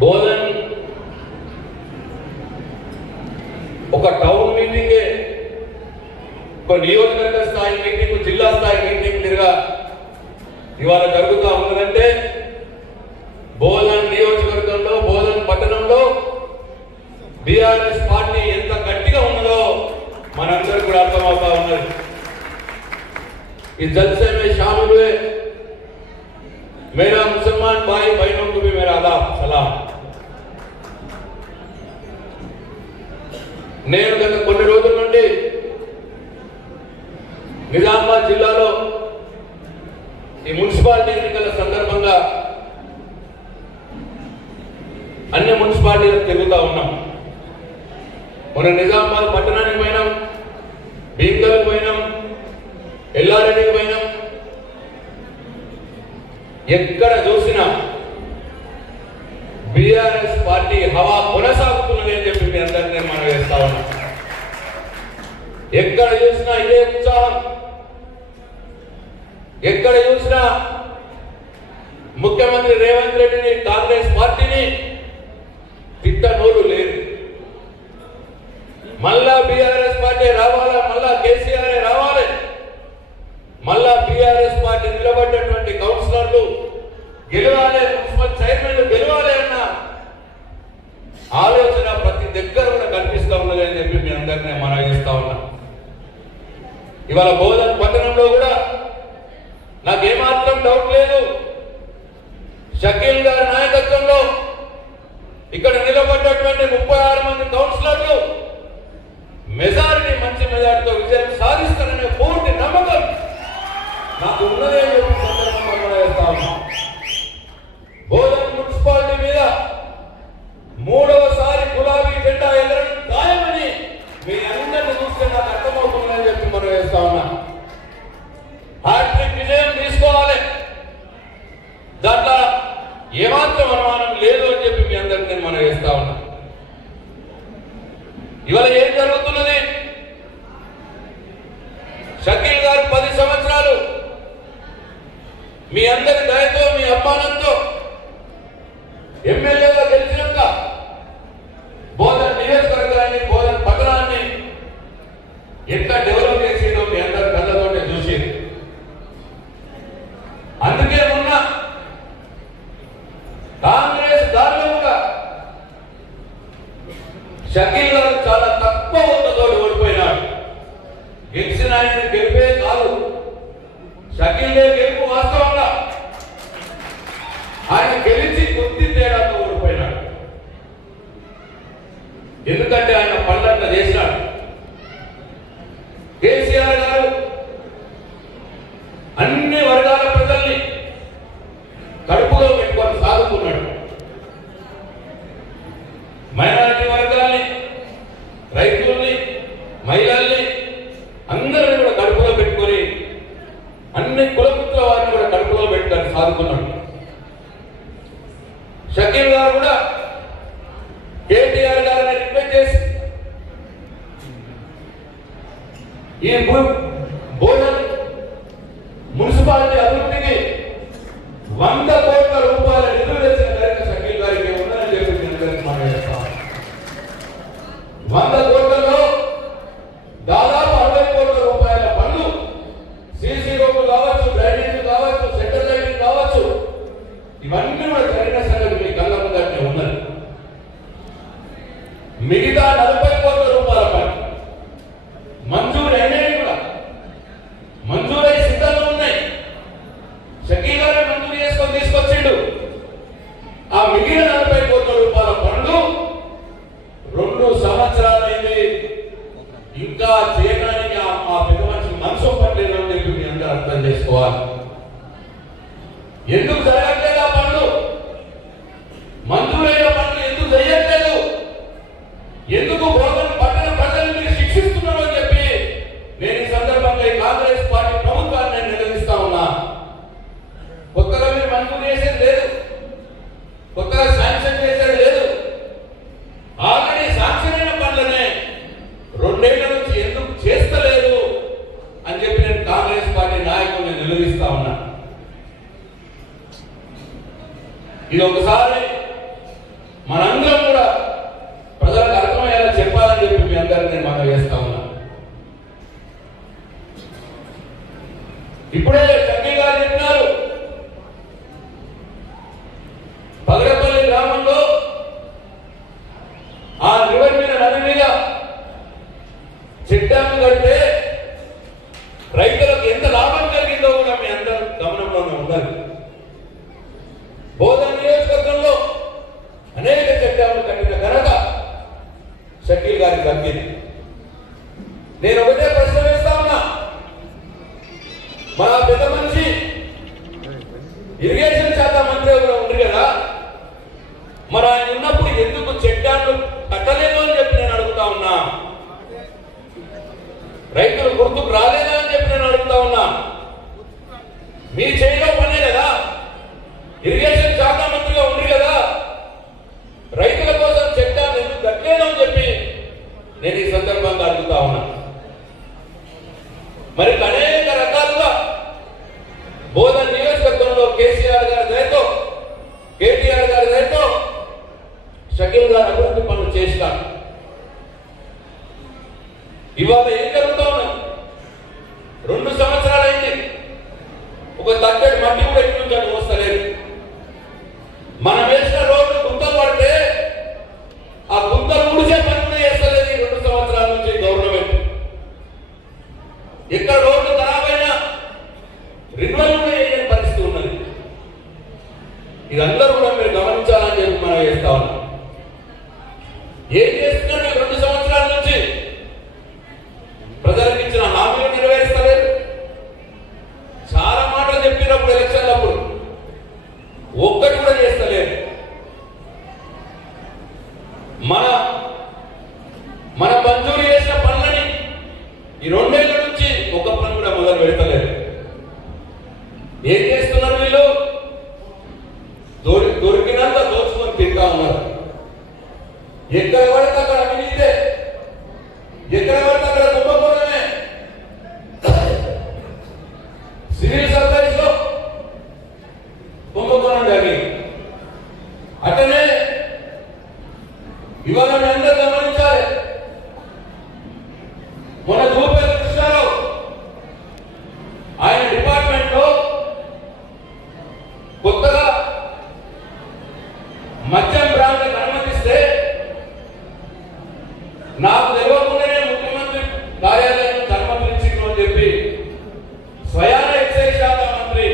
బోధన్ ఒక టౌన్ మీటింగే, ఒక నియోజకవర్గ స్థాయి మీటింగ్, జిల్లా స్థాయి మీటింగ్ తిరిగా ఇవాళ జరుగుతూ ఉన్నదంటే బోధన్ నియోజకవర్గంలో, బోధన్ పట్టణంలో బీఆర్ఎస్ పార్టీ ఎంత గట్టిగా ఉన్నదో మనందరికీ కూడా అర్థమవుతా ఉన్నది. इस जलसे में शामिल हुए मेरा मुसलमान भाई बहनों को भी मेरा आदाब सलाम। నేను గత కొన్ని రోజుల నుండి నిజామాబాద్ జిల్లాలో ఈ మున్సిపాలిటీ ఎన్నికల సందర్భంగా అన్ని మున్సిపాలిటీలకు తిరుగుతూ ఉన్నాం. మన నిజామాబాద్ పట్టణానికి పోయినాం, భీమ్గల్కి పోయినాం, ఎల్లారెడ్డికి పోయినాం. ఎక్కడ చూసినా బీఆర్ఎస్ పార్టీ హవా కొనసాగుతున్నది అని చెప్పి మీ అందరికీ నేను మనం వేస్తా ఉన్నా. ఎక్కడ చూసినా ఇదే ఉత్సాహం, ఎక్కడ చూసినా ముఖ్యమంత్రి రేవంత్ రెడ్డిని, కాంగ్రెస్ పార్టీని తిట్టనోరు లేదు. మళ్ళా బీఆర్ఎస్ పార్టీ రావాలా, మళ్ళా కేసీఆర్ రావాలి, మళ్ళా బీఆర్ఎస్ పార్టీ నిలబడ్డటువంటి కౌన్సిలర్లు గెలవాలి, మున్సిపల్ చైర్మన్లు గెలవాలి అన్న ఆలోచన ప్రతి దగ్గర కూడా కనిపిస్తా ఉన్నది అని చెప్పి మీ అందరినీ మనం చేస్తా ఉన్నా. ఇవాళ బోధన్ పట్టణంలో కూడా నాకేమాత్రం డౌట్ లేదు, షకీల్ గారి నాయకత్వంలో ఇక్కడ నిలబడ్డటువంటి 36 మంది కౌన్సిలర్లు మెజారిటీ, మంచి మెజారిటీతో విజయం సాధిస్తారనే పూర్తి నమ్మకం నాకు ఉన్నదే సందర్భంగా వేస్తా ఉన్నా. బోధన్ మున్సిపాలిటీ మీద 3వసారి గులాబీ జెండా ఎగరడం ఖాయమని మీ అందరిని చూస్తే నాకు అర్థమవుతుందని చెప్పి మనం వేస్తా ఉన్నా. హ్యాట్రిక్ విజయం తీసుకోవాలి, దాంట్లో ఏమాత్రం అనుమానం లేదు అని చెప్పి మీ అందరిని నేను మనం వేస్తా ఉన్నా. ఇవాళ ఏం జరుగుతున్నది? షకీల్ గారు 10 సంవత్సరాలు మీ అందరి దయతో, మీ అభిమానంతో ఎమ్మెల్యేగా గెలిచినాక బోధన్ నియోజకవర్గాన్ని, బోధన్ పట్టణాన్ని ఎంత డెవలప్ చేసిందో మీ అందరి కళ్ళతోనే చూసి, అందుకే మొన్న కాంగ్రెస్ దారుణంగా షకీల్ గారు చాలా తక్కువ ఓట్లతో ఓడిపోయినాడు. గెలిచిన ఆయన గెలిపే కాదు, షకీలే గెలుపు వాస్తవంగా. ఆయన గెలిచి కొద్ది తేడాతో ఓడిపోయినాడు. ఎందుకంటే ఆయన పనులంతా చేసినాడు. కేసీఆర్ గారు అన్ని వర్గాల ప్రజల్ని కడుపులో పెట్టుకొని సాగుతున్నాడు. మైనారిటీ వర్గాల్ని, రైతుల్ని, మహిళల్ని అందరిని కూడా కడుపులో పెట్టుకొని, అన్ని కులపుత్ర వారిని కూడా కడుపులో పెట్టుకొని సాగుతున్నాడు. షకీల్ గారు కూడా కేటీఆర్ గారిని రిక్వెస్ట్ చేసి ఈ బోధన్ మున్సిపాలిటీ అభివృద్ధికి 100 కోట్ల రూపాయల నిధులు తెచ్చిన ఘనత షకీల్ గారికి ఉందని చెప్పి మనం చేస్తాం. 100 కోట్లలో దాదాపు 60 కోట్ల రూపాయల పనులు, సీసీ రోడ్లు కావచ్చు, డ్రైనేజీలు కావచ్చు, సెంటర్ లైటింగ్ కావచ్చు, ఇవన్నీ కూడా జరిగిన సంగతి మీ కళ్ళ ముందటే ఉన్నది. మిగతా 40 కోట్ల రూపాయల పని మంజూరు అయినవి కూడా మనందరం కూడా ప్రజలకు అర్థమయ్యేలా చెప్పాలని చెప్పి మీ అందరికీ నేను మనం చేస్తా ఉన్నా. ఇప్పుడే చక్కి గారు చెప్పినారు, పగడపల్లి గ్రామంలో ఆ రివర్ మీద నది మీద చెక్ డ్యామ్ కడితే రైతులకు ఎంత లాభం కలిగిందో కూడా మీ అందరూ గమనంలోనే ఉండాలి. బోధన నియోజకవర్గంలో అనేక చెక్ డ్యామ్లు కట్టిన ఘనత షకీల్ గారికి దక్కింది. నేను ఒకటే ప్రశ్న వేస్తా ఉన్నా, మన పెద్ద మనిషి ఇరిగేషన్ శాఖ మంత్రి కూడా ఉంది కదా, మరి ఆయన ఉన్నప్పుడు ఎందుకు చెక్ డ్యామ్లు కట్టలేదు అని చెప్పి నేను అడుగుతా ఉన్నా. రైతులు గుర్తుకు రాలేదా అని చెప్పి నేను అడుగుతా ఉన్నా. మీ చేతిలో పనే కదా, ఇరిగేషన్ శాఖ మంత్రిగా ఉంది కదా, రైతుల కోసం చెక్ డ్యామ్ ఎందుకు కట్టలేదు అని చెప్పి నేను ఈ సందర్భంగా అడుగుతా ఉన్నా. మరి అనేక రకాలుగా బోధన నియోజకవర్గంలో కేసీఆర్ గారి దయతో, కేటీఆర్ గారి దయతో షకీల్ గారు అభివృద్ధి పనులు చేసినారు. ఇవాళ ఏం జరుగుతా ఉన్నది? 2 సంవత్సరాలు అయింది, ఒక తగ్గడి మట్టి కూడా ఎటు నుంచి అటు వస్తలేదు. మనం వేసిన రోడ్లు గుంతలు పడితే ఆ గుంతలు ముడిసే పని కూడా చేస్తలేదు ఈ 2 సంవత్సరాల నుంచి గవర్నమెంట్. ఎక్కడ రోడ్లు ఖరాబ్ అయినా రిన్యువల్ కూడా చేయని పరిస్థితి ఉన్నది. ఇదందరూ కూడా మీరు గమనించాలని చెప్పి మనం చేస్తా ఉన్నాం. ఏం చేస్తున్నారు? 2 సంవత్సరాల నుంచి ప్రజలకు ఇచ్చిన హామీలు నెరవేరుస్తలేదు. చాలా మాటలు చెప్పినప్పుడు ఎలక్షన్లప్పుడు ఒక్కటి కూడా చేస్తలేదు. మన మంజూరు చేసిన పనులని ఈ 2 ఏళ్ల నుంచి ఒక్క పని కూడా మొదలు పెడతలేదు. ఏం చేస్తున్నారు వీళ్ళు? దొరికినంత దోచుకొని తింటా ఉన్నారు. ఎక్కడ పడితే అక్కడ అవినీతే, ఎక్కడ పడితే అక్కడ కుంభకోణమే. సివిల్ సప్లైస్ లో కుంభకోణం జరిగింది. అట్లనే ఇవాళ మీ అందరూ గమనించాలి, మన రూపాయల కృష్ణారావు ఆయన డిపార్ట్మెంట్ లో కొత్తగా మద్యం బ్రాండ్లకు అనుమతిస్తే నాకు తెలియకుండానే ముఖ్యమంత్రి కార్యాలయం అనుమతులు ఇచ్చిండ్రు అని చెప్పి స్వయాన ఎక్సైజ్ శాఖ మంత్రి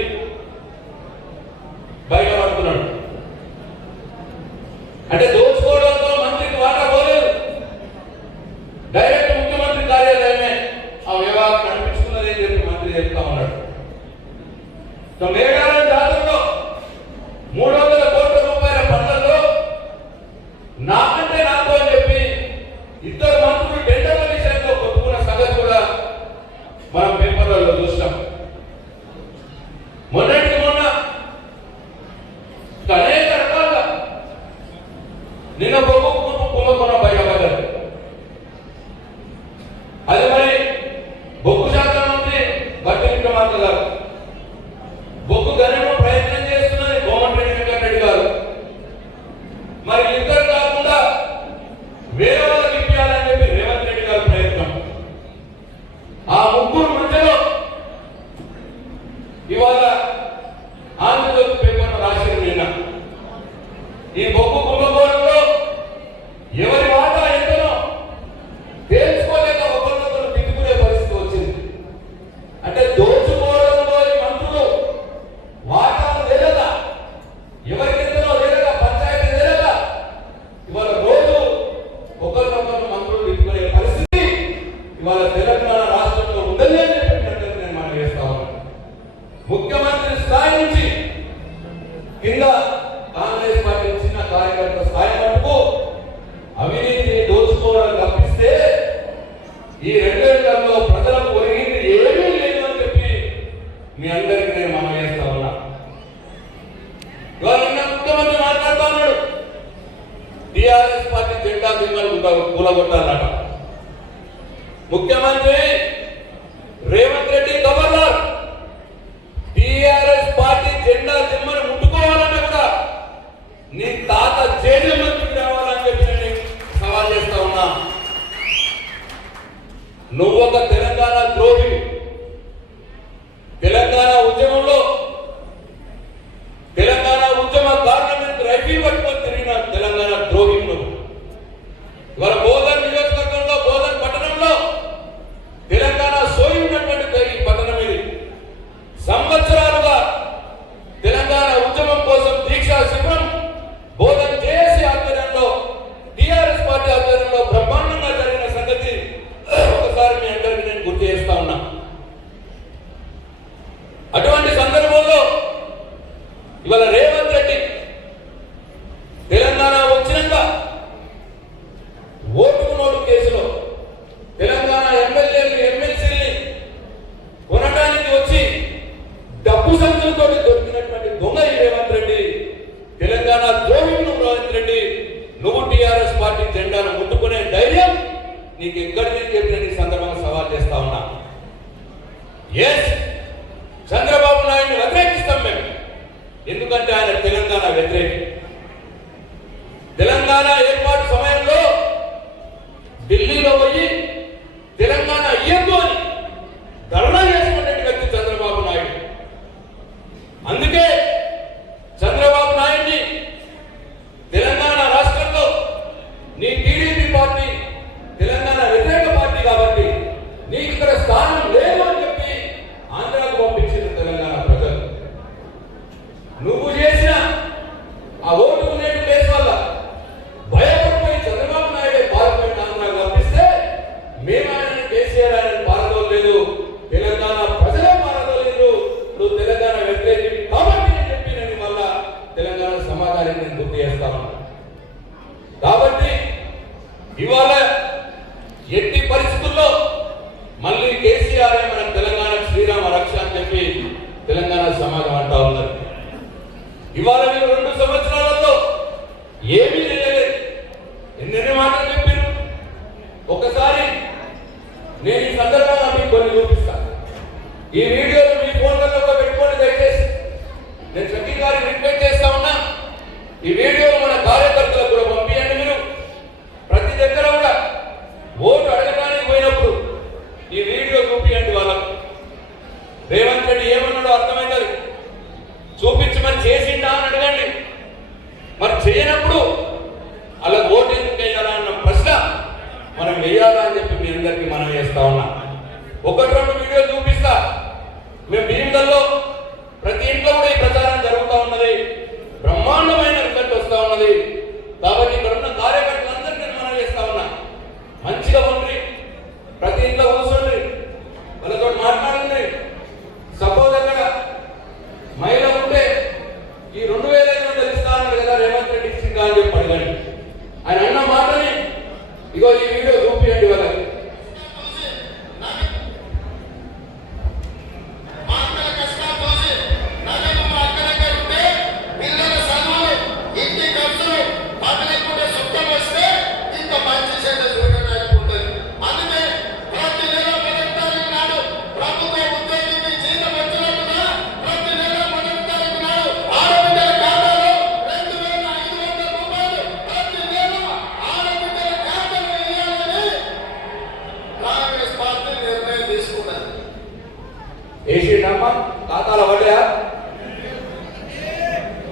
బయటపడుతున్నాడు. అంటే దోచుకోవడంతో మంత్రికి వాటా పోలేదు, డైరెక్ట్ ముఖ్యమంత్రి కార్యాలయమే ఆ వ్యవహారం నడిపించుకున్నది అని చెప్పి మంత్రి చెప్తా ఉన్నాడు. మేడారం జాతరలో 300 కోట్ల రూపాయల పనులలో నాకంటే నాకు అని చెప్పి 2 మంత్రులు టెండర్ల విషయంలో కొట్టుకున్న సంగతి కూడా మనం పేపర్లలో చూస్తాం. మొన్నటికి మొన్న అనేక రకాలుగా నిన్న కుంభకోణం బయటపడ్డారు. అది మరి బొగ్గు శాఖ మంత్రి బట్టి విక్రమార్క గారు, బొగ్గు గనేమో ప్రయత్నం చేస్తున్నది కోమటిరెడ్డి వెంకటరెడ్డి గారు. మరి ఇద్దరు కాకుండా వేరే వాళ్ళకి ఇప్పించాలని చెప్పి రేవంత్ రెడ్డి గారు ప్రయత్నం. ఆ ముగ్గురు మధ్యలో ఇవాళ ఆంధ్రజ్యోతి పేపర్ రాసిన నిన్న ఈ బొగ్గు కుంభకోణంలో ఎవరి వాటా ఎంతనో తెలుసుకోలేక ఒకరినొకరు తిట్టుకునే పరిస్థితి వచ్చింది. అంటే దోచుకోవడంలో ఈ మంత్రులు వాటాలు లేదగా, ఎవరికి ఎంతనో లేదగా, పంచాయతీ లేదగా, ఇవాళ రోజు ఒకరినొకరు మంత్రులు తిట్టుకునే పరిస్థితి ఇవాళ తెలంగాణ రాష్ట్రంలో ఉందని అని చెప్పి నేను మనం చేస్తా ఉన్నాను. ముఖ్యమంత్రి స్థాయి నుంచి కింద కాంగ్రెస్ పార్టీ చిన్న కార్యకర్త స్థాయి మటుకు అవినీతిని దోచుకోవడం తప్పిస్తే ఈ 2 ఏళ్లలో ప్రజలకు ఒరిగింది ఏమీ లేదు అని చెప్పి మీ అందరికీ నేను మనం చేస్తా ఉన్నా. ఇవాళ ముఖ్యమంత్రి మాట్లాడుతూ ఉన్నాడు, టిఆర్ఎస్ పార్టీ జెండా దిమ్మలు కూలగొట్టాలట. ముఖ్యమంత్రి Revanth Reddy governor TRS party జెండా దిమ్మను ముట్టుకోవాలంటే కూడా నీ తాత జేడీ నువ్వొక తెలంగాణ ద్రోహి. తెలంగాణ ఉద్యమంలో తెలంగాణ ఉద్యమ గవర్నమెంట్ రైఫిల్ పట్టుకొని తిరిగిన తెలంగాణ ద్రోహి నువ్వు. ఇవాళ బోధన్ నియోజకవర్గంలో బోధన్ పట్టణంలో తెలంగాణ సోయి ఉన్నటువంటి ఈ పట్టణం ఇది. సంవత్సరాలుగా తెలంగాణ ఉద్యమం కోసం దీక్షా శిబిరం బోధన్ జేఏసీ ఆధ్వర్యంలో టీఆర్ఎస్ పార్టీ ఆధ్వర్యంలో బ్రహ్మాండంగా జరిగిన సంగతి ఒకసారి మీ అందరికీ నేను గుర్తు చేస్తా ఉన్నా. అటువంటి సందర్భంలో ఇవాళ రేవంత్ రెడ్డి తెలంగాణ వచ్చినాక ఓటుకు నోటు కేసులో తెలంగాణ ఎమ్మెల్యేలు ఎమ్మెల్సీని కొనడానికి వచ్చి డబ్బు సంచులతో దొరికినటువంటి దొంగ రేవంత్ రెడ్డి, తెలంగాణ ద్రోహుడు రేవంత్ రెడ్డి, నువ్వు టీఆర్ఎస్ పార్టీ జెండాను ముట్టుకునే ధైర్యం నీకు ఎక్కడికి చెప్పిన ఈ సందర్భంగా సవాల్ చేస్తా ఉన్నా. ఎస్, చంద్రబాబు నాయుడిని వ్యతిరేకిస్తాం మేము. ఎందుకంటే ఆయన తెలంగాణ వ్యతిరేకి. తెలంగాణ ఏర్పాటు సమయంలో ఢిల్లీలో పోయి తెలంగాణ ఇయ్యద్దు అని ధర్నా చేసినటువంటి వ్యక్తి చంద్రబాబు నాయుడు. అందుకే చంద్రబాబు నాయుడిని తెలంగాణ రాష్ట్రంలో నీ టీడీపీ పార్టీ తెలంగాణ వ్యతిరేక పార్టీ కాబట్టి నీకు ఇక్కడ స్థానం లేదు అని చెప్పి ఆంధ్రాకు పంపించింది తెలంగాణ ప్రజలు. నువ్వు చేసిన ఆ ఓటుకు నేటు కేసు వల్ల భయపడిపోయి చంద్రబాబు నాయుడే పాల్గొని ఆంధ్రాకు పంపిస్తే మేము ఆయన కేసీఆర్ ఆయన పాల్గొనలేదు, తెలంగాణ ప్రజలే పాల్గొనలేదు. నువ్వు తెలంగాణ వ్యతిరేకి కాబట్టి నేను చెప్పి నేను వల్ల తెలంగాణ సమాధానం నేను గుర్తు చేస్తాను. కాబట్టి ఇవాళ ఎట్టి పరిస్థితుల్లో మళ్ళీ కేసీఆర్ మన తెలంగాణ శ్రీరామ రక్ష అని చెప్పి తెలంగాణ సమాజం అంటా ఉన్నారు. ఇవాళ మీరు 2 సంవత్సరాలలో ఏమీ చేయలేదు. ఎన్ని మాటలు చెప్పారు. ఒకసారి నేను ఈ సందర్భంగా మీకు కొన్ని చూపిస్తాను. ఈ వీడియోలు మీ ఫోన్లలో పెట్టుకోండి దయచేసి. నేను శక్తి గారికి రిక్వెస్ట్ చేస్తా ఉన్నా, ఈ వీడియోలు మన కార్యకర్తలకు కూడా పంపించండి. మీరు ప్రతి దగ్గర కూడా ఓటు అడగడానికి పోయినప్పుడు ఈ వీడియో చూపించండి వాళ్ళకు. రేవంత్ రెడ్డి ఏమన్నాడో అర్థమైంది. చూపించి మరి చేసిండా అని అడగండి. మరి చేయనప్పుడు అలా ఓటు ఎందుకు వేయాలా అన్న ప్రశ్న మనం వేయాలా అని చెప్పి మీ అందరికీ మనం వేస్తా ఉన్నా. 1-2 వీడియోలు చూపిస్తా. మేము భీమగల్లో ప్రతి ఇంట్లో కూడా ఈ ప్రచారం జరుగుతూ ఉన్నది. బ్రహ్మాండమైన రిజల్ట్ వస్తూ ఉన్నది. కాబట్టి ఇక్కడ ఉన్న కార్యకర్తలందరికీ మనం వేస్తా ఉన్నా, మంచిగా ఉండి ప్రతి ఇంట్లో కూర్చోండి, వాళ్ళతో మాట్లాడండి. సపోజ్ అక్కడ మహిళ ఉంటే ఈ 2500 ఇస్తానని కదా రేవంత్ రెడ్డి ఇచ్చిందా అని చెప్పి అడగండి. ఆయన అన్న మాటని ఇగో ఈ వీడియో చూపించండి వాళ్ళకి. ఏషియమ్మ ఖాతాలో పడ్డా.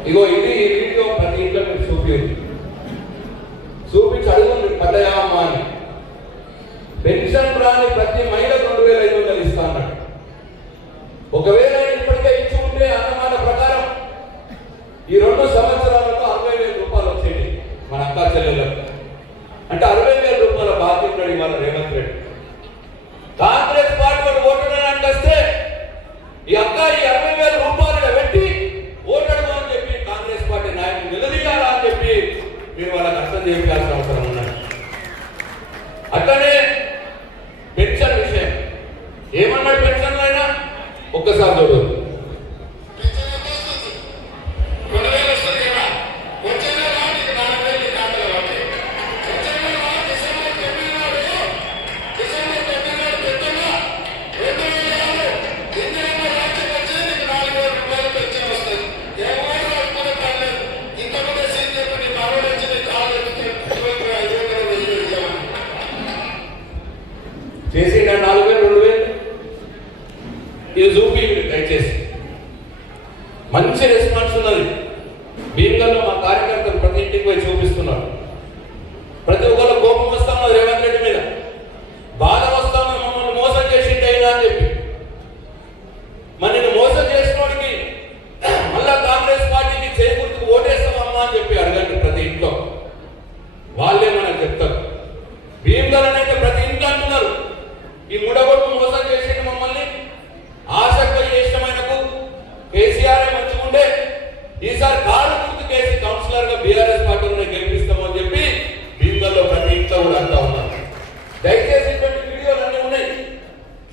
ఇగో ఇది ఈ వీడియో ప్రతి ఇంట్లో మీరు చూపించి అడుగుంది పడ్డాయా అమ్మా అని. పెన్షన్ రాని ప్రతి మహిళ 2500 ఇస్తా అన్నాడు. ఒకవేళ ఇప్పటికే ఇచ్చి ఉంటే అన్నమాట ప్రకారం ఈ 2 సంవత్సరాలలో 60,000 రూపాయలు వచ్చేది మన అక్కా చెల్లెలకు. అంటే 60,000 రూపాయల బాధ్యత ఇవాళ రేవంత్ రెడ్డి. కాంగ్రెస్ పార్టీ ఓటడానికి వస్తే ఈ అక్క ఈ 60,000 రూపాయలు పెట్టి ఓటడు అని చెప్పి కాంగ్రెస్ పార్టీ నాయకులు నిలదీయాలా అని చెప్పి మీరు వాళ్ళకి అర్థం చేయాల్సిన అవసరం ఉన్నది. అట్లనే పెన్షన్ విషయం ఏమన్నాడు పెన్షన్ అయినా ఒక్కసారి చూడు. పార్టీని గెలిపిస్తామని చెప్పి బీదర్లో ప్రతి ఇంట్లో కూడా అంటా ఉన్నారు. దయచేసి ఇటువంటి వీడియోలు అన్నీ ఉన్నాయి.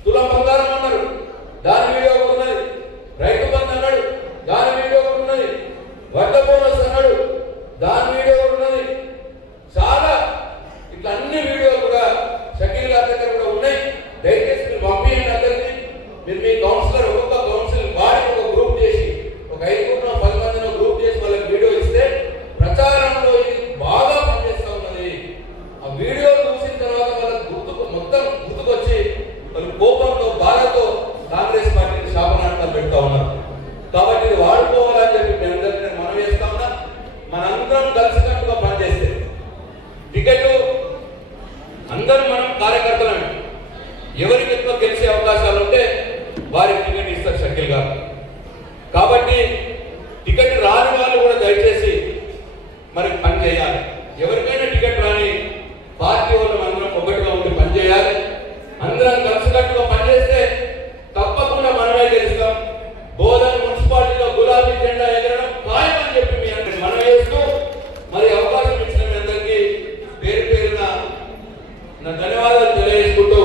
తులం బంగారం అన్నారు, దాని వీడియో ఉన్నది. రైతు బంధు అన్నాడు, దాని వీడియో ఉన్నది. వడ్ల బోనస్ అన్నాడు, దాని వీడియో ఉన్నది. చాలా ఇట్లా అన్ని వీడియోలు కూడా షకీల్ గారి దగ్గర కూడా ఉన్నాయి. దయచేసి మీరు పంపించండి అందరికీ. మీరు మీ కౌన్సిలర్ ఒక్కొక్క కౌన్సిల్ వారికి ఒక గ్రూప్ చేసి, ఒక 5 10 మందిని గ్రూప్ చేసి వాళ్ళకి వీడియో ఇస్తే ప్రచారంలో ఇది బాగా పనిచేస్తూ ఉన్నది. ఆ వీడియో చూసిన తర్వాత వాళ్ళకి మొత్తం గుర్తుకొచ్చి వాళ్ళు కోపంతో బాధతో కాంగ్రెస్ పార్టీని శాపనార్థాలు పెడతా ఉన్నారు. కాబట్టి ఇది వాడుకోవాలని చెప్పి మీ అందరికీ మనం చేస్తా ఉన్నా. మనందరం కలిసికట్టుగా పనిచేస్తే టికెట్ అందరూ మనం కార్యకర్తలమే. ఎవరికి ఎక్కువ గెలిచే అవకాశాలు ఉంటే వారికి టికెట్ ఇస్తారు షకీల్ గారు. కాబట్టి టికెట్ రాని వాళ్ళు కూడా దయచేసి మరి పని చేయాలి. ఎవరికైనా టికెట్ రాని పార్టీ వాళ్ళు అందరం ఒకటిగా ఉండి పనిచేయాలి. అందరం కలిసికట్టుగా పనిచేస్తే తప్పకుండా మనమే గెలుస్తాం. బోధన్ మున్సిపాలిటీలో గులాబీ జెండా ఎగరడం ఖాయమని చెప్పి మీ అందరికి మనం చేస్తూ మరి అవకాశం ఇచ్చిన మీ అందరికీ పేరు పేరున నా ధన్యవాదాలు తెలియజేసుకుంటూ